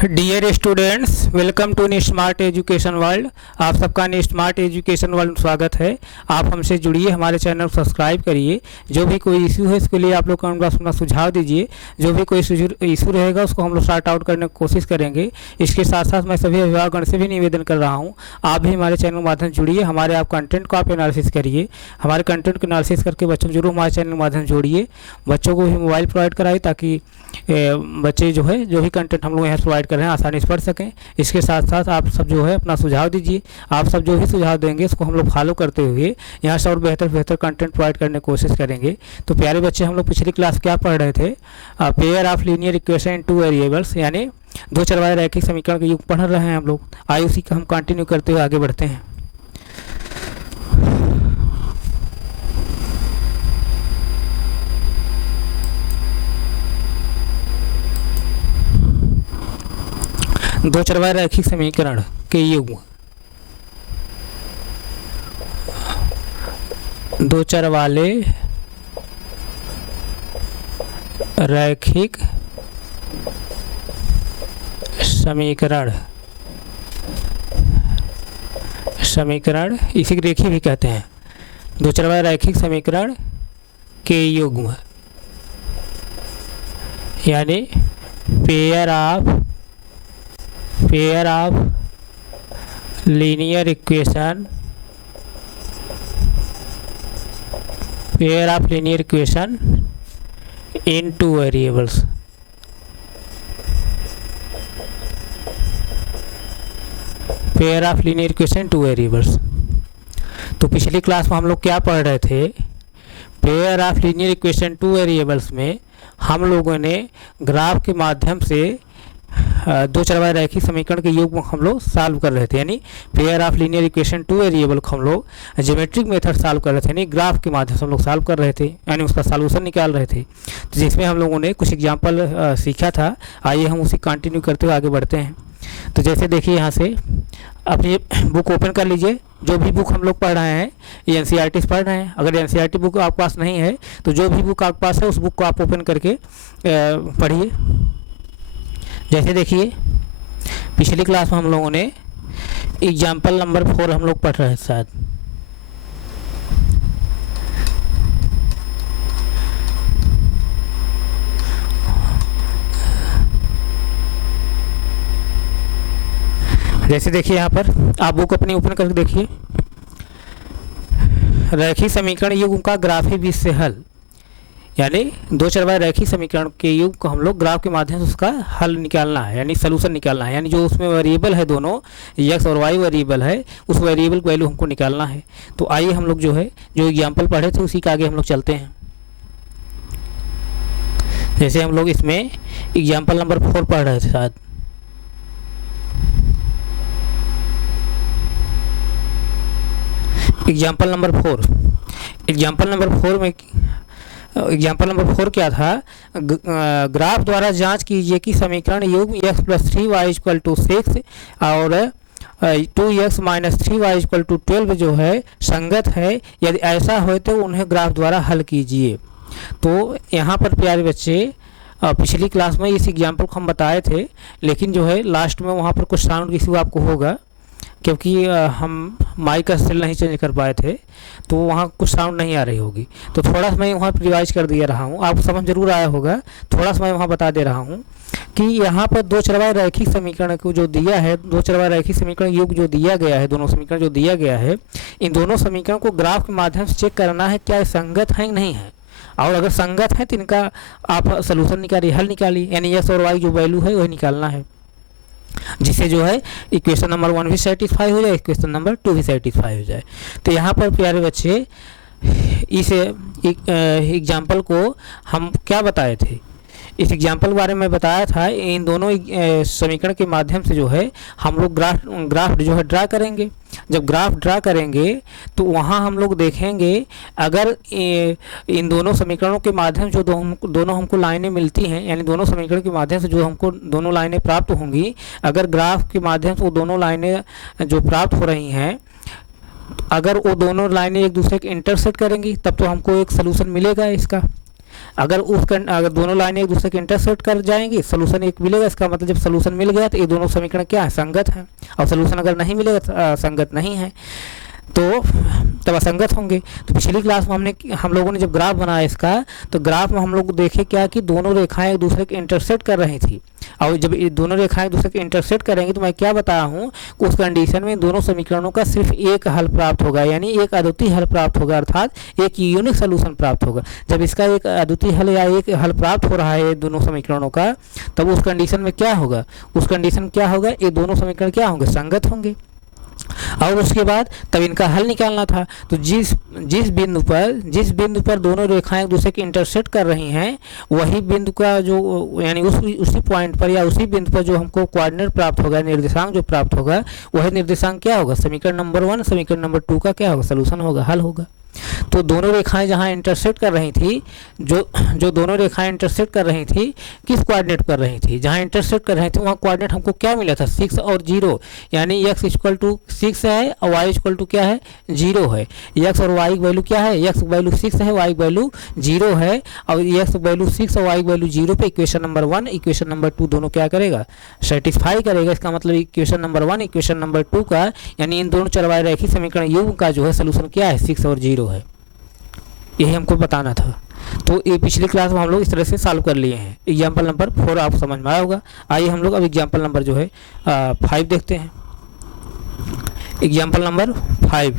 Dear students, welcome to smart education world. आप सबका smart education world में स्वागत है। आप हमसे जुड़िए, हमारे चैनल को सब्सक्राइब करिए। जो भी कोई इशू है इसके लिए आप लोग कमेंट बॉक्स में सुझाव दीजिए। जो भी कोई इशू रहेगा उसको हम लोग सॉर्ट आउट करने की कोशिश करेंगे। इसके साथ साथ मैं सभी अभिभावकगण से भी निवेदन कर रहा हूँ, आप भी हमारे चैनल के माध्यम से जुड़िए। हमारे आप कंटेंट को आप एनालिसिस करिए, हमारे कंटेंट को एनालिसिस करके बच्चों को जरूर हमारे चैनल के माध्यम से जोड़िए। बच्चों को भी मोबाइल प्रोवाइड कराइए ताकि बच्चे जो है जो भी कंटेंट हम लोग यहाँ प्रोवाइड कर रहे हैं आसानी से पढ़ सकें। इसके साथ साथ आप सब जो है अपना सुझाव दीजिए। आप सब जो भी सुझाव देंगे उसको हम लोग फॉलो करते हुए यहाँ से और बेहतर कंटेंट प्रोवाइड करने की कोशिश करेंगे। तो प्यारे बच्चे, हम लोग पिछली क्लास क्या पढ़ रहे थे? Pair of linear equation in two variables, यानी दो चरवाहे रैखिक समीकरण के युग पढ़ रहे हैं हम लोग। आइए उसी का हम कंटिन्यू करते हुए आगे बढ़ते हैं। दो चरवाहे रैखिक समीकरण के युग, दो चरवाले रैखिक समीकरण इसी को रेखीय भी कहते हैं। दो चरवाहे रैखिक समीकरण के युग्म यानी pair of linear equation in two variables. Pair of linear equation two variables. तो पिछली क्लास में हम लोग क्या पढ़ रहे थे? Pair of linear equation two variables में हम लोगों ने ग्राफ के माध्यम से दो चरवाहे रैखिक समीकरण के योग हम लोग सॉल्व कर रहे थे। यानी pair of linear equation two variable को हम लोग ज्योमेट्रिक मेथड सॉल्व कर रहे थे, यानी ग्राफ के माध्यम से हम लोग सॉल्व कर रहे थे, यानी उसका सॉल्यूशन निकाल रहे थे। तो जिसमें हम लोगों ने कुछ एग्जांपल सीखा था। आइए हम उसी कंटिन्यू करते हुए आगे बढ़ते हैं। तो जैसे देखिए, यहाँ से अपनी बुक ओपन कर लीजिए। जो भी बुक हम लोग पढ़ रहे हैं ये NCERT पढ़ रहे हैं। अगर NCERT बुक आपके पास नहीं है तो जो भी बुक आपके पास है उस बुक को आप ओपन करके पढ़िए। जैसे देखिए, पिछली क्लास में हम लोगों ने एग्जाम्पल नंबर 4 हम लोग पढ़ रहे हैं शायद। जैसे देखिए, यहाँ पर आप बुक अपनी ओपन करके देखिए। रैखिक समीकरण युग का ग्राफी बीज से हल, यानी दो चरवाहे रैखिक समीकरण के युग को हम लोग ग्राफ के माध्यम से उसका हल निकालना है, यानी सलूशन निकालना है। यानी जो उसमें वेरिएबल है, दोनों x और y वेरिएबल है, उस वेरिएबल की वैल्यू हमको निकालना है। तो आइए हम लोग जो है जो एग्जाम्पल पढ़े थे उसी के आगे हम लोग चलते हैं। जैसे हम लोग इसमें एग्जाम्पल नंबर 4 पढ़ रहे थे शायद। एग्जाम्पल नंबर 4 क्या था? ग्राफ द्वारा जांच कीजिए कि समीकरण युग्म x + 3y = 6 और 2x - 3y = 12 जो है संगत है। यदि ऐसा हो तो उन्हें ग्राफ द्वारा हल कीजिए। तो यहाँ पर प्यारे बच्चे, पिछली क्लास में इस एग्जाम्पल को हम बताए थे, लेकिन जो है लास्ट में वहाँ पर कुछ साउंड इशू आपको होगा, क्योंकि हम माइक का स्टाइल नहीं चेंज कर पाए थे तो वहाँ कुछ साउंड नहीं आ रही होगी। तो थोड़ा सा मैं वहाँ पर रिवाइज कर दिया रहा हूँ, आपको समझ जरूर आया होगा। थोड़ा सा मैं वहाँ बता दे रहा हूँ कि यहाँ पर दो चरवाहे रैखिक समीकरण को जो दिया है, दो चरवाहे रैखिक समीकरण युग जो दिया गया है, दोनों समीकरण जो दिया गया है, इन दोनों समीकरण को ग्राफ के माध्यम से चेक करना है क्या संगत है नहीं है। और अगर संगत है तो इनका आप सलूशन निकालिए, हल निकालिए, यानी x और y जो वैल्यू है वही निकालना है, जिससे जो है इक्वेशन नंबर 1 भी सेटिस्फाई हो जाए, इक्वेशन नंबर 2 भी सेटिस्फाई हो जाए। तो यहाँ पर प्यारे बच्चे, इस एग्जाम्पल को हम क्या बताए थे? इस एग्जाम्पल के बारे में बताया था। इन दोनों समीकरण के माध्यम से जो है हम लोग ग्राफ जो है ड्रा करेंगे। जब ग्राफ ड्रा करेंगे तो वहाँ हम लोग देखेंगे, अगर इन दोनों समीकरणों के माध्यम से जो दोनों हमको लाइनें मिलती हैं, यानी दोनों समीकरण के माध्यम से जो हमको दोनों लाइनें प्राप्त होंगी, अगर ग्राफ के माध्यम से वो दोनों लाइनें जो प्राप्त हो रही हैं अगर वो दोनों लाइनें एक दूसरे के इंटरसेक्ट करेंगी तब तो हमको एक सलूशन मिलेगा इसका। अगर दोनों लाइनें एक दूसरे के इंटरसेक्ट कर जाएंगी, सोल्यूशन एक मिलेगा। इसका मतलब जब सोल्यूशन मिल गया तो ये दोनों समीकरण क्या है, संगत है। और सोल्यूशन अगर नहीं मिलेगा, संगत नहीं है, तो तब असंगत होंगे। तो पिछली क्लास में हम लोगों ने जब ग्राफ बनाया इसका, तो ग्राफ में हम लोग देखे क्या कि दोनों रेखाएं एक दूसरे के इंटरसेक्ट कर रही थी। और जब ये दोनों रेखाएं एक दूसरे के इंटरसेक्ट करेंगी तो मैं क्या बताया हूँ कि उस कंडीशन में दोनों समीकरणों का सिर्फ एक हल प्राप्त होगा, यानी एक अद्वितीय हल प्राप्त होगा, अर्थात एक यूनिक सोल्यूशन प्राप्त होगा। जब इसका एक अद्वितीय हल या एक हल प्राप्त हो रहा है दोनों समीकरणों का, तब उस कंडीशन में क्या होगा, उस कंडीशन क्या होगा, ये दोनों समीकरण क्या होंगे, संगत होंगे। और उसके बाद तब इनका हल निकालना था। तो जिस बिंदु पर दोनों रेखाएं एक दूसरे के इंटरसेक्ट कर रही हैं, वही बिंदु का जो यानी उसी पॉइंट पर या उसी बिंदु पर जो हमको कोऑर्डिनेट प्राप्त होगा, निर्देशांक जो प्राप्त होगा, वही निर्देशांक क्या होगा, समीकरण नंबर 1 समीकरण नंबर 2 का क्या होगा, सलूशन होगा, हल होगा। तो दोनों रेखाएं जहां इंटरसेक्ट कर रही थी, जो दोनों रेखाएं इंटरसेक्ट कर रही थी, किस कोऑर्डिनेट कर रही थी, जहां इंटरसेक्ट कर रही थी वहां कोऑर्डिनेट हमको क्या मिला था, 6 और 0, यानी x इक्वल टू 6 है और y इक्वल टू क्या है, 0 है। x और y की वैल्यू क्या है, x की वैल्यू 6 है, y की वैल्यू 0 है। और x की वैल्यू 6 और y की वैल्यू 0 पे इक्वेशन नंबर 1 इक्वेशन नंबर 2 दोनों क्या करेगा, सेटिस्फाई करेगा। इसका मतलब इक्वेशन नंबर 1 इक्वेशन नंबर 2 का, यानी इन दोनों चरवाए रैखिक समीकरण युग्म का जो है सलूशन क्या है, 6 और 0 है। यही हमको बताना था। तो ये पिछली क्लास में हम लोग इस तरह से सॉल्व कर लिए हैं। एग्जाम्पल नंबर 4 आपको समझ में आया होगा। आइए हम लोग अब एग्जाम्पल नंबर जो है 5 देखते हैं। एग्जाम्पल नंबर 5,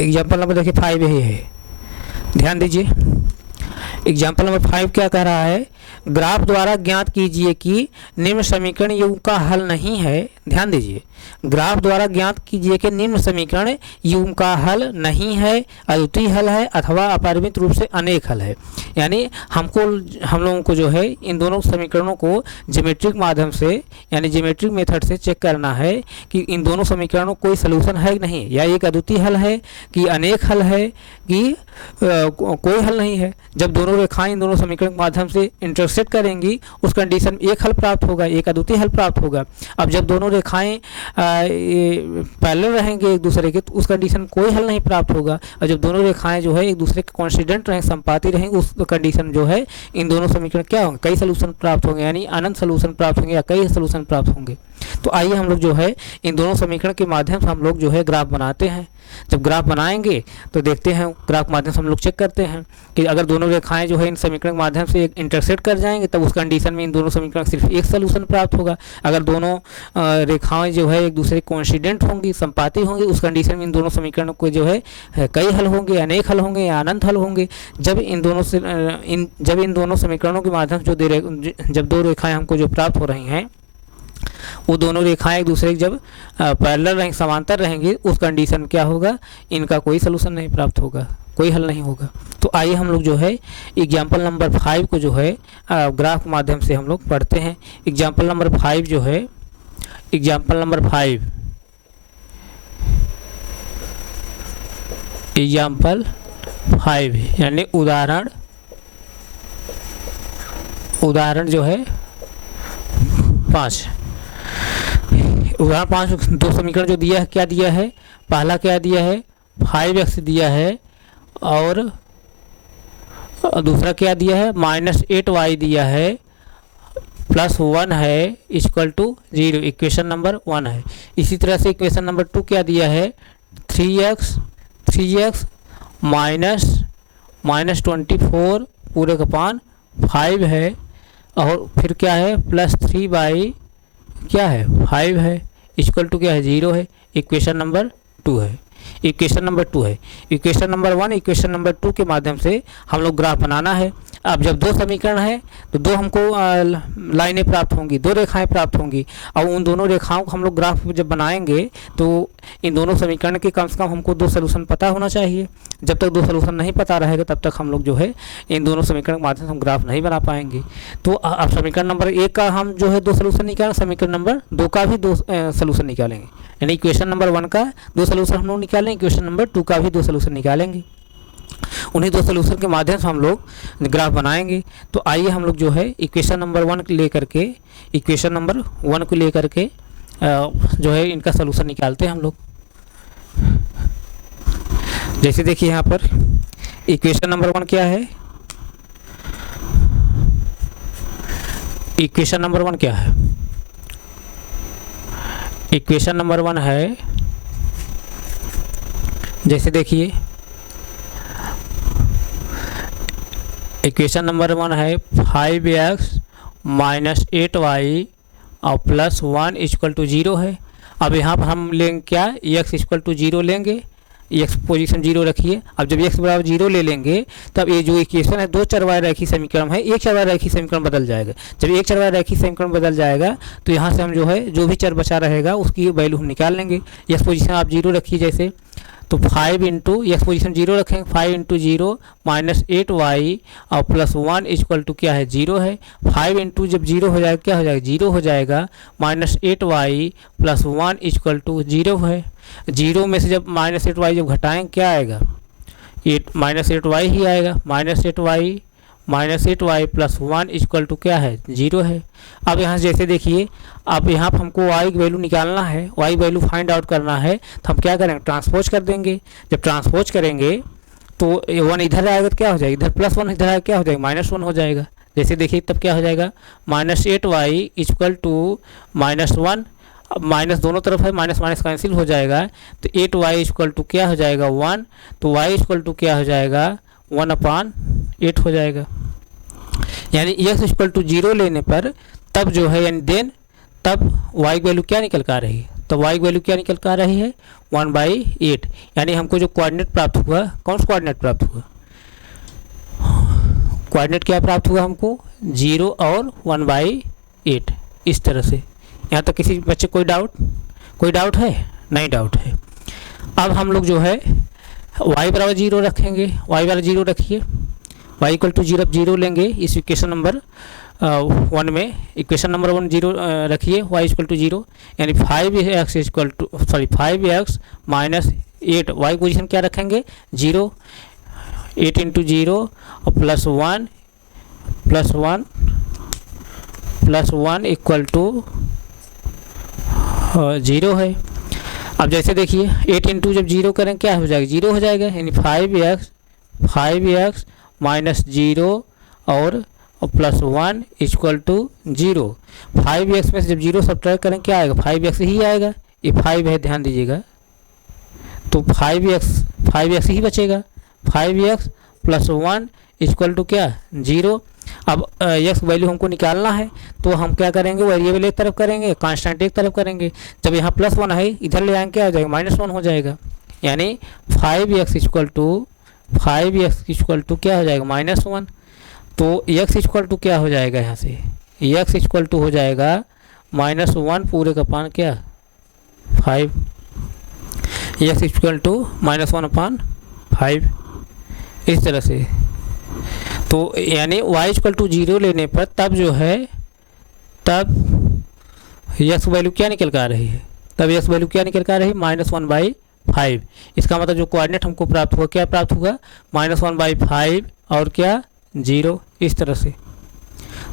एग्जाम्पल नंबर देखिए 5 यही है, ध्यान दीजिए। एग्जाम्पल नंबर 5 क्या कह रहा है, ग्राफ द्वारा ज्ञात कीजिए कि निम्न समीकरण युग्म का हल नहीं है। ध्यान दीजिए, ग्राफ द्वारा ज्ञात कीजिए कि निम्न समीकरण युग्म का हल नहीं है, अद्वितीय हल है अथवा अपरिमित रूप से अनेक हल है। यानी हम लोगों को जो है इन दोनों समीकरणों को ज्योमेट्रिक माध्यम से यानी ज्योमेट्रिक मेथड से चेक करना है कि इन दोनों समीकरणों कोई सलूशन है कि नहीं, या एक अद्वितीय हल है कि अनेक हल है कि कोई हल नहीं है। जब दोनों रेखाएं इन दोनों समीकरण के माध्यम से इंटरसेक्ट करेंगी, उस कंडीशन में एक हल प्राप्त होगा, एक अद्वितीय हल प्राप्त होगा। अब जब दोनों रेखाएं पैरेलल रहेंगे एक दूसरे के, तो उस कंडीशन में कोई हल नहीं प्राप्त होगा। और जब दोनों रेखाएं जो है एक दूसरे के कोइंसिडेंट रहेंगे, संपाती रहेंगे, उस कंडीशन जो है इन दोनों समीकरण क्या होंगे, कई सलूशन प्राप्त होंगे, यानी अनंत सलूशन प्राप्त होंगे या कई सलूशन प्राप्त होंगे। तो आइए हम लोग जो है इन दोनों समीकरण के माध्यम से हम लोग जो है ग्राफ बनाते हैं। जब ग्राफ बनाएंगे तो देखते हैं, ग्राफ के माध्यम से हम लोग चेक करते हैं कि अगर दोनों रेखाएं जो है इन समीकरण के माध्यम से एक इंटरसेक्ट कर जाएंगे, तब उस कंडीशन में इन दोनों समीकरण सिर्फ एक सलूशन प्राप्त होगा। अगर दोनों रेखाएं जो है एक दूसरे कोइंसिडेंट होंगी, संपाती होंगी, उस कंडीशन में इन दोनों समीकरणों को जो है कई हल होंगे, अनेक हल होंगे या अनंत हल होंगे। जब इन दोनों समीकरणों के माध्यम से जब दो रेखाएं हमको जो प्राप्त हो रही हैं, वो दोनों रेखाएं एक दूसरे के जब पैरेलल रहेंगी, समांतर रहेंगी, उस कंडीशन में क्या होगा, इनका कोई सलूशन नहीं प्राप्त होगा, कोई हल नहीं होगा। तो आइए हम लोग जो है एग्जाम्पल नंबर 5 को जो है ग्राफ के माध्यम से हम लोग पढ़ते हैं। एग्जाम्पल नंबर 5 जो है, एग्जाम्पल नंबर 5 यानी उदाहरण जो है 5, उदाहरण 5 दो समीकरण जो दिया है, क्या दिया है, पहला क्या दिया है, 5x दिया है और दूसरा क्या दिया है, -8y दिया है, +1 है इक्वल टू 0, इक्वेशन नंबर 1 है। इसी तरह से इक्वेशन नंबर 2 क्या दिया है, 3x -24 पूरे का पान 5 है, और फिर क्या है +3 क्या है 5 है, इक्वल टू क्या है 0 है, इक्वेशन नंबर 2 है। इक्वेशन नंबर 2 है। इक्वेशन नंबर 1 इक्वेशन नंबर 2 के माध्यम से हम लोग ग्राफ बनाना है। अब जब दो समीकरण है तो दो हमको लाइनें प्राप्त होंगी, दो रेखाएं प्राप्त होंगी, और उन दोनों रेखाओं को हम लोग ग्राफ जब बनाएंगे तो इन दोनों समीकरण के कम से कम हमको दो सलूशन पता होना चाहिए। जब तक दो सलूशन नहीं पता रहेगा तब तक हम लोग जो है इन दोनों समीकरण के माध्यम से हम ग्राफ नहीं बना पाएंगे। तो अब समीकरण नंबर 1 का हम जो है दो सलूशन निकालेंगे, समीकरण नंबर 2 का भी दो सलूशन निकालेंगे, यानी इक्वेशन नंबर 1 का दो सलूशन हम लोग निकालेंगे, इक्वेशन नंबर 2 का भी दो सलूशन निकालेंगे। उन्हीं दो सलूशन के माध्यम से हम लोग ग्राफ बनाएंगे। तो आइए हम लोग जो है इक्वेशन नंबर 1 लेकर के इक्वेशन नंबर 1 को लेकर के जो है इनका सलूशन निकालते हैं हम लोग। जैसे देखिए यहाँ पर इक्वेशन नंबर 1 क्या है, इक्वेशन नंबर 1 क्या है, इक्वेशन नंबर 1 है, जैसे देखिए इक्वेशन नंबर 1 है 5x माइनस 8y और प्लस 1 इक्वल टू 0 है। अब यहाँ पर हम लेंगे क्या, x इक्वल टू 0 लेंगे, x पोजीशन 0 रखिए। अब जब x बराबर 0 ले लेंगे तब ये जो इक्वेशन है दो चरवाहे रेखीय समीकरण है, एक चरवाहे रेखीय समीकरण बदल जाएगा। जब एक चरवाहे रेखीय समीकरण बदल जाएगा तो यहाँ से हम जो है जो भी चर बचा रहेगा उसकी वैल्यू हम निकाल लेंगे। x पोजीशन आप 0 रखिए, जैसे तो 5 इंटू x पोजीशन 0 रखेंगे, 5 इंटू 0 माइनस 8y और प्लस 1 इक्वल टू क्या है 0 है। 5 इंटू जब 0 हो जाएगा क्या हो जाएगा 0 हो जाएगा, minus 8y plus 1 equal to 0 है। 0 में से जब माइनस 8y जब घटाएंगे क्या आएगा, माइनस 8y ही आएगा। Minus 8y plus 1 equal to क्या है 0 है। अब यहाँ से जैसे देखिए, अब यहाँ पर हमको y की वैल्यू निकालना है, y वैल्यू फाइंड आउट करना है, तो हम क्या करेंगे ट्रांसपोज कर देंगे। जब ट्रांसपोज करेंगे तो 1 इधर आएगा तो क्या हो जाएगा, इधर प्लस 1 इधर आएगा क्या हो जाएगा माइनस 1 हो जाएगा। जैसे देखिए तब क्या हो जाएगा, minus 8y equal to minus 1, अब माइनस दोनों तरफ है, माइनस माइनस कैंसिल हो जाएगा, तो 8y इक्वल टू क्या हो जाएगा 1, तो y इक्वल टू क्या हो जाएगा 1/8 हो जाएगा। यानी x इक्वल टू 0 लेने पर तब जो है यानी देन तब y वैल्यू क्या निकल कर आ रही है, तो y वैल्यू क्या निकल कर आ रही है 1/8। यानी हमको जो कोऑर्डिनेट प्राप्त हुआ, कौन सा कोऑर्डिनेट प्राप्त हुआ, कोऑर्डिनेट क्या प्राप्त हुआ हमको 0 और 1/8। इस तरह से यहाँ तक किसी बच्चे कोई डाउट है, नहीं डाउट है। अब हम लोग जो है y बराबर 0 रखेंगे, y बराबर 0 रखिए, y इक्वल टू 0 लेंगे इस इक्वेशन नंबर 1 में, इक्वेशन नंबर 1 0 रखिए, y इक्वल टू 0 यानी 5x equal to 5x minus 8, y position क्या रखेंगे 0, 8 इंटू 0 और प्लस 1 इक्वल टू 0 है। अब जैसे देखिए 8 इंटू जब 0 करें क्या हो जाएगा 0 हो जाएगा, यानी 5x माइनस 0 और प्लस 1 इक्वल टू 0। 5x में से जब 0 सब्ट्रैक्ट करें क्या आएगा 5x ही आएगा, ये 5 है ध्यान दीजिएगा, तो 5x ही बचेगा। 5x प्लस 1 इक्वल टू क्या 0। अब x वैल्यू हमको निकालना है तो हम क्या करेंगे, वेरिएबल एक तरफ करेंगे, कांस्टेंट एक तरफ करेंगे। जब यहाँ प्लस 1 है इधर ले आएंगे क्या हो जाएगा माइनस 1 हो जाएगा, यानी 5x इक्वल टू क्या हो जाएगा -1। तो x इक्वल टू क्या हो जाएगा, यहाँ से x इक्वल टू हो जाएगा -1 पूरे का पान क्या 5, x इक्वल टू -1/5 इस तरह से। तो यानी y इक्वल टू 0 लेने पर तब जो है तब x वैल्यू क्या निकल कर आ रही है, तब x वैल्यू क्या निकल कर आ रही है -1/5। इसका मतलब जो कोऑर्डिनेट हमको प्राप्त हुआ क्या प्राप्त हुआ -1/5 और क्या 0। इस तरह से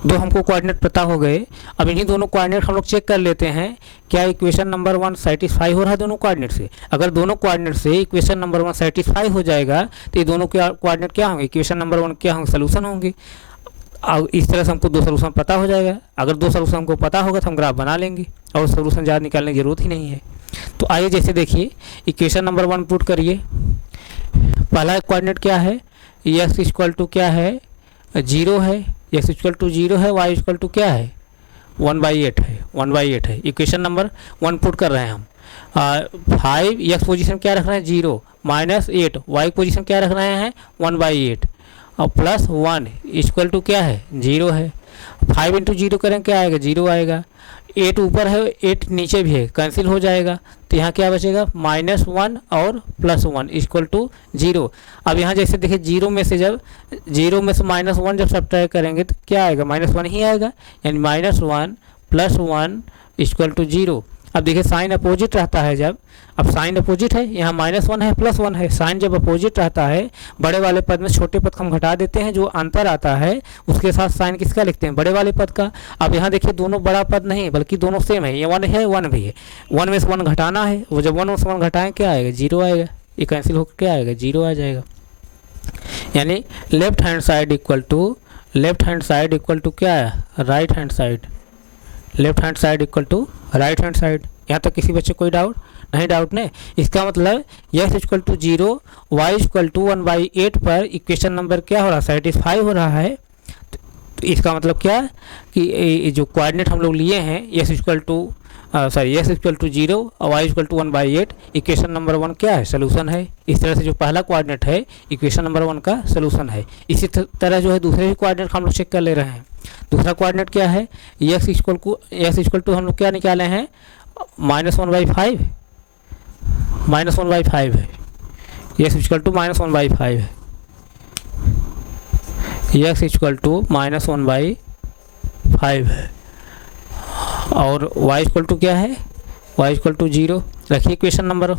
दो हमको कोऑर्डिनेट पता हो गए। अब इन्हीं दोनों कोऑर्डिनेट हम लोग चेक कर लेते हैं क्या इक्वेशन नंबर 1 सेटिस्फाई हो रहा है दोनों कोऑर्डिनेट से। अगर दोनों कोऑर्डिनेट से इक्वेशन नंबर 1 सेटिस्फाई हो जाएगा तो ये दोनों कोऑर्डिनेट क्या होंगे, इक्वेशन नंबर 1 क्या होंगे सोल्यूशन होंगे। और इस तरह से हमको दो सोल्यूशन पता हो जाएगा। अगर दो सोल्यूशन हमको पता होगा तो हम ग्राफ बना लेंगे और सोल्यूशन ज़्यादा निकालने की जरूरत ही नहीं है। तो आइए जैसे देखिए इक्वेशन नंबर 1 पुट करिए। पहला कोऑर्डिनेट क्या है, x इक्वल टू क्या है 0 है, x इक्वल टू 0 है, y इक्वल टू क्या है 1/8 है। इक्वेशन नंबर 1 पुट कर रहे हैं हम। 5 x पोजीशन क्या रख रहे हैं 0, -8 y पोजीशन क्या रख रहे हैं 1/8 और प्लस 1 इक्वल टू क्या है 0 है। 5 इंटू 0 करें क्या आएगा 0 आएगा। 8 ऊपर है 8 नीचे भी है, कैंसिल हो जाएगा। तो यहाँ क्या बचेगा -1 और +1 इक्वल टू 0। अब यहाँ जैसे देखिए 0 में से -1 जब सब्ट्रैक्ट करेंगे तो क्या आएगा -1 ही आएगा, यानी -1 + 1 इक्वल टू 0। अब देखिए साइन अपोजिट रहता है जब, अब साइन अपोजिट है, यहाँ -1 है +1 है, साइन जब अपोजिट रहता है बड़े वाले पद में छोटे पद को हम घटा देते हैं, जो अंतर आता है उसके साथ साइन किसका लिखते हैं, बड़े वाले पद का। अब यहाँ देखिए दोनों बड़ा पद नहीं है बल्कि दोनों सेम है, ये 1 है 1 भी है, 1 में से 1 घटाना है, वो जब 1 में से 1 घटाएं क्या आएगा, 0 आएगा, ये कैंसिल होकर क्या आएगा, 0 आ जाएगा। यानी left hand side equal to क्या है, right hand side, left hand side equal to right hand side. यहाँ तक किसी बच्चे कोई डाउट नहीं, डाउट नहीं। इसका मतलब x equal to 0 y equal to 1/8 पर इक्वेशन नंबर क्या हो रहा है, सेटिस्फाई हो रहा है। तो इसका मतलब क्या है कि जो कोऑर्डिनेट हम लोग लिए हैं x इक्वल टू 0 और y equal to 1/8, equation number 1 क्या है, सोल्यूशन है। इस तरह से जो पहला कोऑर्डिनेट है इक्वेशन नंबर 1 का सोल्यूशन है। इसी तरह जो है दूसरे भी कोऑर्डिनेट हम लोग चेक कर ले रहे हैं। दूसरा कोऑर्डिनेट क्या है, x इक्वल टू हम लोग क्या निकाले हैं, -1/5 है, x इक्वल टू -1/5 है, x इक्वल टू -1/5 है, और y इक्वल टू क्या है, y इक्वल टू 0 रखिए इक्वेशन नंबर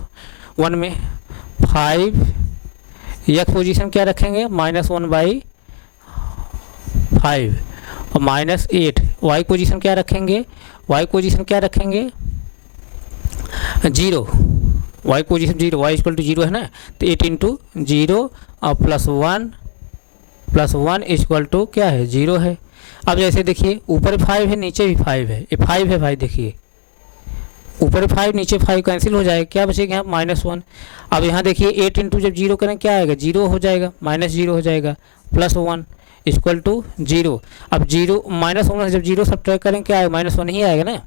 1 में। 5 x पोजीशन क्या रखेंगे, -1/5 और -8, y पोजीशन क्या रखेंगे, y पोजीशन क्या रखेंगे 0, y position 0, y equal to 0 है ना, तो 8 इंटू 0 और +1 इक्वल टू क्या है, 0 है। अब जैसे देखिए ऊपर 5 है नीचे भी 5 है, ये 5 है भाई, देखिए ऊपर 5 नीचे 5 कैंसिल हो जाएगा, क्या बचेगा यहाँ -1। अब यहाँ देखिए 8 इंटू जब 0 करें क्या आएगा, 0 हो जाएगा, -0 हो जाएगा, +1 इक्वल टू 0। अब 0 -1 जब 0 सब्ट्रैक्ट करें क्या आएगा, -1 ही आएगा ना,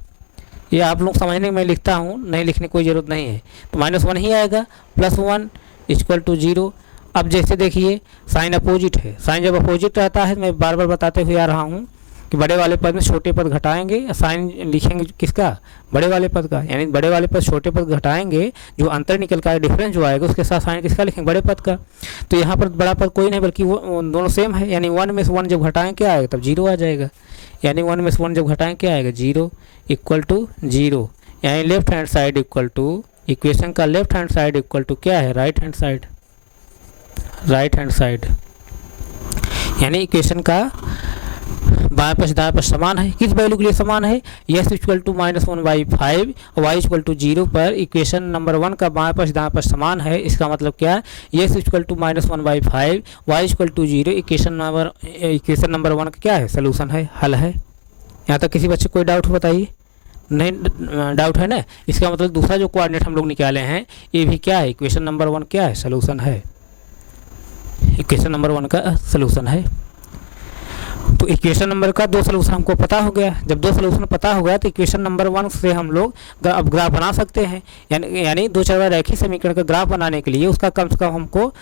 ये आप लोग समझने में लिखता हूँ, नहीं लिखने की कोई ज़रूरत नहीं है, तो -1 ही आएगा, +1 इक्वल टू 0। अब जैसे देखिए साइन अपोजिट है, साइन जब अपोजिट रहता है, मैं बार बार बताते हुए आ रहा हूँ कि बड़े वाले पद में छोटे पद घटाएंगे, साइन लिखेंगे किसका, बड़े वाले पद का, यानी बड़े वाले पद छोटे पद घटाएंगे, जो अंतर निकल का डिफरेंस जो आएगा उसके साथ साइन किसका लिखेंगे, बड़े पद का। तो यहाँ पर बड़ा पद कोई नहीं बल्कि वो दोनों सेम है, यानी 1 में से 1 जब घटाएं क्या आएगा, तब 0 आ जाएगा। यानी 1 में से 1 जब घटाएं क्या आएगा, 0 इक्वल टू 0। यानी left hand side equal to, equation का left hand side equal to क्या है, right hand side, right hand side. यानी इक्वेशन का बाएं पक्ष दाएं पक्ष समान है, किस वैल्यू के लिए समान है, x इक्वल टू -1/5 और y इक्वल टू 0 पर इक्वेशन नंबर 1 का बाएं पक्ष दाएं पक्ष समान है। इसका मतलब क्या है, x equal to -1/5 y equal to 0 equation number 1 का क्या है, सोल्यूशन है, हल है। यहाँ तक किसी बच्चे कोई डाउट बताइए, नहीं डाउट है ना। इसका मतलब दूसरा जो कोऑर्डिनेट हम लोग निकाले हैं ये भी क्या है, इक्वेशन नंबर 1 क्या है, सोल्यूशन है, इक्वेशन नंबर 1 का सोल्यूशन है। तो इक्वेशन नंबर का 2 सोल्यूशन हमको पता हो गया। जब 2 सोल्यूशन पता हो गया तो इक्वेशन नंबर 1 से हम लोग अब ग्राफ बना सकते हैं। यानी 2 चरवाहा रैखिक समीकरण का ग्राफ बनाने के लिए उसका कम से कम हमको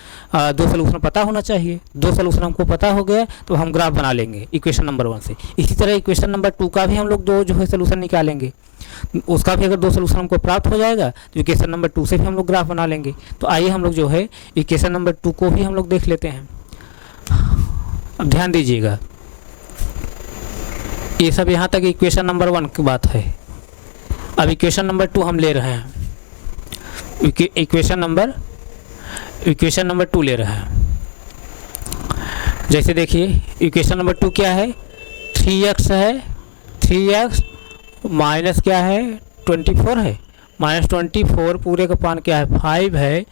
2 सोल्यूशन पता होना चाहिए। 2 सोल्यूशन हमको पता हो गया तो हम ग्राफ बना लेंगे इक्वेशन नंबर 1 से। इसी तरह इक्वेशन नंबर 2 का भी हम लोग 2 जो है सोल्यूशन निकालेंगे, उसका भी अगर 2 सोल्यूशन हमको प्राप्त हो जाएगा तो इक्वेशन नंबर 2 से भी हम लोग ग्राफ बना लेंगे। तो आइए हम लोग जो है इक्वेशन नंबर 2 को भी हम लोग देख लेते हैं। अब ध्यान दीजिएगा, ये सब यहाँ तक इक्वेशन नंबर 1 की बात है। अब इक्वेशन नंबर 2 हम ले रहे हैं, इक्वेशन नंबर 2 ले रहे हैं। जैसे देखिए इक्वेशन नंबर 2 क्या है, 3x है, 3x माइनस क्या है 24 है, -24 पूरे का पान क्या है 5 है,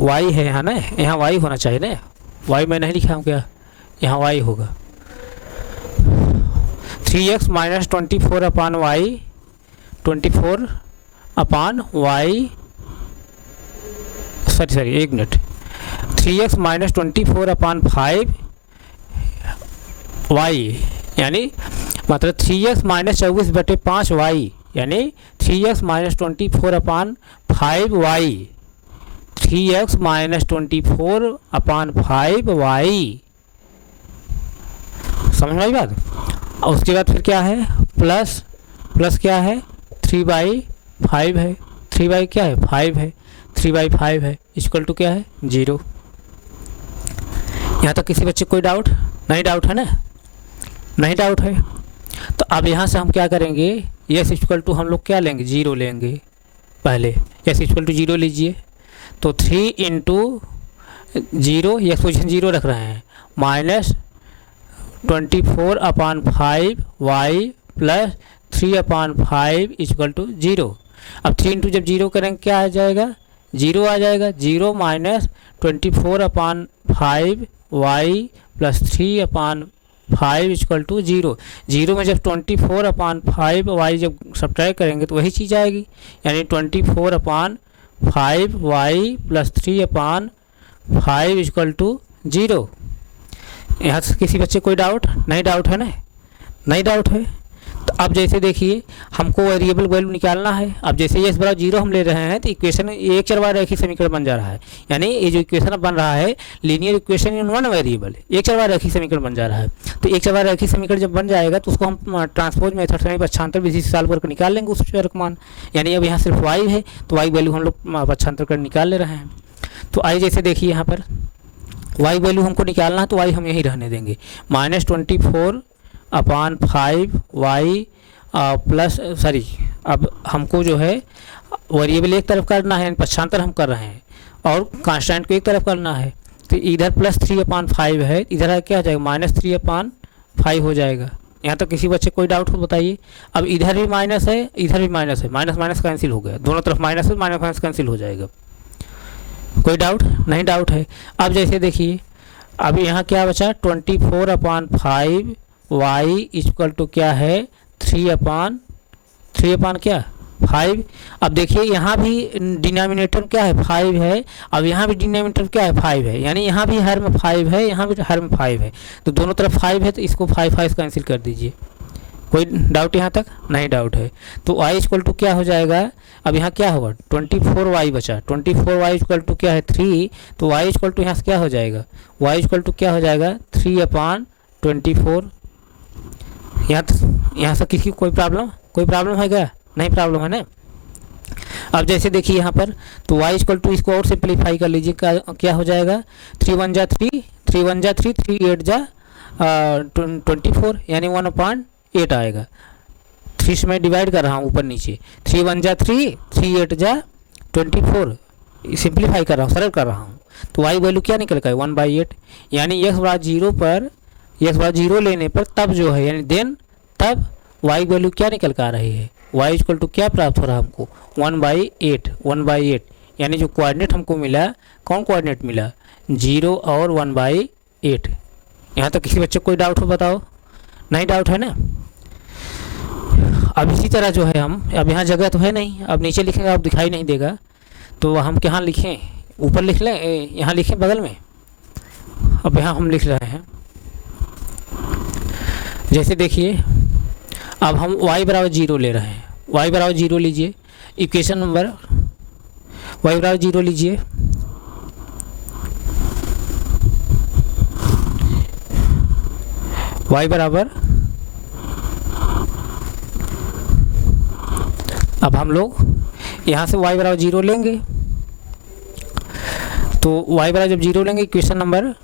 y है ना, यहाँ y होना चाहिए ना, y मैं नहीं लिखा हूँ क्या, यहाँ y होगा। 3x -24 अपान y, 24 अपान y, सॉरी 1 मिनट, 3x -24 अपान 5 y, यानी मतलब 3x -24/5 y, यानी 3x -24 अपान 5 y, 3x -24 अपान 5 y, समझ में आई बात। और उसके बाद फिर क्या है, प्लस क्या है 3/5 है, 3 क्या है 5 है, 3/5 है, इक्वल टू क्या है 0। यहाँ तक किसी बच्चे कोई डाउट नहीं, डाउट है ना, नहीं डाउट है। तो अब यहाँ से हम क्या करेंगे, यस इक्वल टू हम लोग क्या लेंगे, 0 लेंगे। पहले यस इक्वल टू 0 लीजिए, तो 3 इंटू 0, यस पोजिशन 0 रख रहे हैं, minus 24/5 y plus 3/5 equal to 0। अब 3 इंटू जब 0 करेंगे क्या आ जाएगा, 0 आ जाएगा। 0 minus 24/5 y plus 3/5 equal to 0। 0 में जब 24/5 वाई जब सब्ट्रैक्ट करेंगे तो वही चीज़ आएगी, यानी 24/5 वाई प्लस 3/5 इक्वल टू 0। यहाँ से किसी बच्चे कोई डाउट नहीं, डाउट है ना, नहीं डाउट है। तो अब जैसे देखिए हमको वेरिएबल वैल्यू निकालना है। अब जैसे ये बराबर 0 हम ले रहे हैं तो इक्वेशन एक चरवाहा रैखिक समीकरण बन जा रहा है, यानी ये जो इक्वेशन बन रहा है linear equation in one variable, एक चरवाहा रैखिक समीकरण बन जा रहा है। तो एक चरवाहा रैखिक समीकरण जब बन जाएगा तो उसको हम ट्रांसपोज मेथड से पक्षांतर विधि से सॉल्व करके निकाल लेंगे उस चर का मान। यानी अब यहाँ सिर्फ वाई है तो वाई वैल्यू हम लोग पक्षांतर कर निकाल ले रहे हैं। तो आई जैसे देखिए यहाँ पर वाई वैल्यू हमको निकालना है तो वाई हम यहीं रहने देंगे, माइनस 24/5 वाई प्लस सॉरी, अब हमको जो है वेरिएबल एक तरफ करना है, पक्षांतर हम कर रहे हैं, और कांस्टेंट को एक तरफ करना है। तो इधर प्लस 3/5 है, इधर क्या हो जाएगा, माइनस 3/5 हो जाएगा। यहाँ तक किसी बच्चे कोई डाउट हो बताइए। अब इधर भी माइनस है, इधर भी माइनस है, माइनस माइनस कैंसिल हो गया, दोनों तरफ माइनस है, माइनस माइनस कैंसिल हो जाएगा। कोई डाउट नहीं, डाउट है। अब जैसे देखिए अब यहाँ क्या बचा, 24/5 वाई इक्वल टू क्या है, 3/5। अब देखिए यहाँ भी डिनोमिनेटर क्या है, 5 है। अब यहाँ भी डिनोमिनेटर क्या है, 5 है, यानी यहाँ भी हर में 5 है, यहाँ भी हर में 5 है, तो दोनों तरफ 5 है, तो इसको 5 कैंसिल कर दीजिए। कोई डाउट यहाँ तक नहीं, डाउट है। तो y इक्वल टू क्या हो जाएगा, अब यहाँ क्या होगा, 24y बचा, 24y इक्वल टू क्या है, 3। तो y इक्वल टू यहाँ से क्या हो जाएगा, y इक्वल टू क्या हो जाएगा, 3/24। यहाँ से किसी कोई प्रॉब्लम है क्या, नहीं प्रॉब्लम है ना। अब जैसे देखिए यहाँ पर तो y इक्वल टू इसको और सिंप्लीफाई कर लीजिए, क्या हो जाएगा, 3 1 जा 3, 3 1 जा 3, 3 8 जा 24, यानी 1/8 आएगा। 3 से मैं डिवाइड कर रहा हूँ ऊपर नीचे, 3 1 जा 3, 3 8 जा 24, सिंप्लीफाई कर रहा हूँ, सरल कर रहा हूँ। तो y वैल्यू क्या निकल का है, 1/8, यानी x बराबर 0 पर, x बराबर 0 लेने पर तब जो है, यानी देन तब y वैल्यू क्या निकल कर आ रही है, y इक्वल टू क्या प्राप्त हो रहा है हमको, 1/8, यानी जो कोऑर्डिनेट हमको मिला, कौन कोऑर्डिनेट मिला, 0 और 1/8। यहाँ तक किसी बच्चे को कोई डाउट हो बताओ, नहीं डाउट है ना। अब इसी तरह जो है हम, अब यहाँ जगह तो है नहीं, अब नीचे लिखेंगे अब दिखाई नहीं देगा, तो हम कहाँ लिखें, ऊपर लिख लें, यहाँ लिखें बगल में। अब यहाँ हम लिख रहे हैं, जैसे देखिए अब हम y बराबर 0 ले रहे हैं, y बराबर 0 लीजिए, इक्वेशन नंबर y बराबर 0 लीजिए, y बराबर, अब हम लोग यहाँ से y बराबर 0 लेंगे, तो y बराबर जब 0 लेंगे, equation number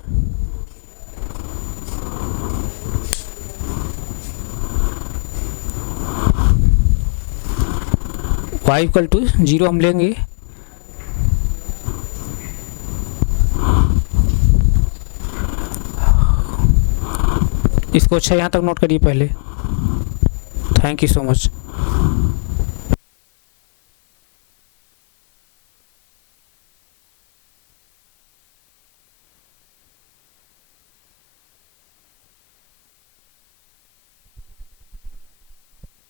y equal to 0 हम लेंगे, इसको अच्छा यहाँ तक नोट करिए पहले। Thank you so much.